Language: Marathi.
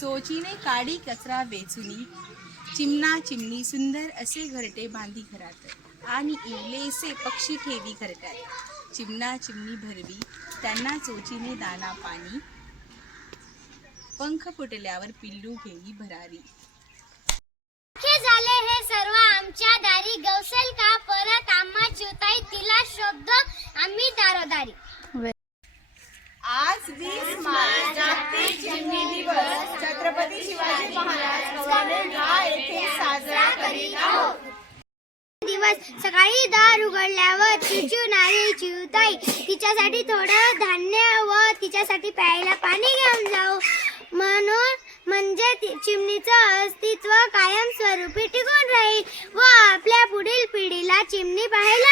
चोचीने काडी कचरा वेचुनी चिमणा चिमणी सुंदर असे घरटे बांधी घरात आणि इवलेसे पक्षी ठेवी घरट्यात. चिमणा चिमणी भरवी त्यांना चोचीने दाना पाणी पंख फुटल्यावर पिल्लू घेई भरारी. झाले हे सर्व आमच्या दारी. गवसेल का परत आम्हा चिवताई तिला शोध आम्ही दारोदारी. आज वीस मार्च जागतिक चिमणी दिवस छत्रपती शिवाजी महाराज गव्हर्नमेंट येथे साजरा करीत आहोत. दिवस सकाळी दार उघडल्यावर चिचूनारी चिवताई तिच्यासाठी थोडं धान्य व तिच्यासाठी प्यायला पाणी घेऊन जाऊ. म्हणून म्हणजे चिमणीचं अस्तित्व कायमस्वरूपी टिकून राहील व आपल्या पुढील पिढीला चिमणी पाहायला